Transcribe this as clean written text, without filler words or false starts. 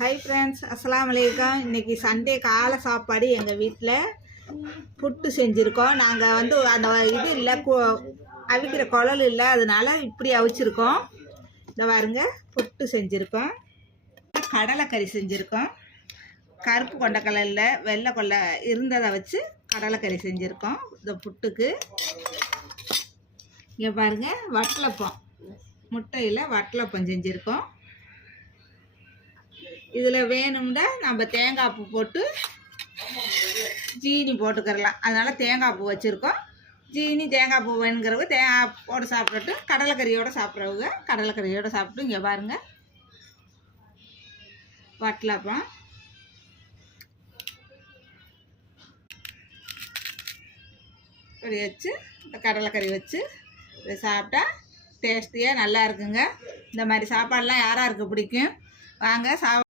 Hi friends, அஸ்ஸலாமு அலைக்கும். இன்றைக்கி சண்டே காலை சாப்பாடு எங்கள் வீட்டில் புட்டு செஞ்சுருக்கோம். நாங்கள் அந்த இது இல்லை, அவிக்கிற குழல் இல்லை, அதனால இப்படி அவிச்சிருக்கோம். இந்த பாருங்க, புட்டு செஞ்சுருக்கோம். கடலைக்கறி செஞ்சுருக்கோம். கருப்பு கொண்டக்கடலை இல்லை, வெள்ளை கொண்டை இருந்ததை வச்சு கடலைக்கறி செஞ்சுருக்கோம் இந்த புட்டுக்கு. இங்கே பாருங்கள், வட்டலப்பம், முட்டையில் வட்டலப்பம் செஞ்சுருக்கோம். இதில் வேணும்னா நம்ம தேங்காய் பூ போட்டு ஜீனி போட்டுக்கிறலாம். அதனால் தேங்காய் பூ வச்சுருக்கோம். ஜீனி தேங்காய் பூ வேணுங்கிறவங்க தேங்காய் போட்டு சாப்பிட்டுட்டு, கடலைக்கறியோடு சாப்பிட்றவங்க கடலைக்கறியோடு சாப்பிட்டு. இங்கே பாருங்கள், வட்டலப்பம். கறி வச்சு, இந்த கடலைக்கறி வச்சு இதை சாப்பிட்டா டேஸ்டியாக நல்லா இருக்குங்க. இந்த மாதிரி சாப்பாடெலாம் யாராருக்கு பிடிக்கும்? வாங்க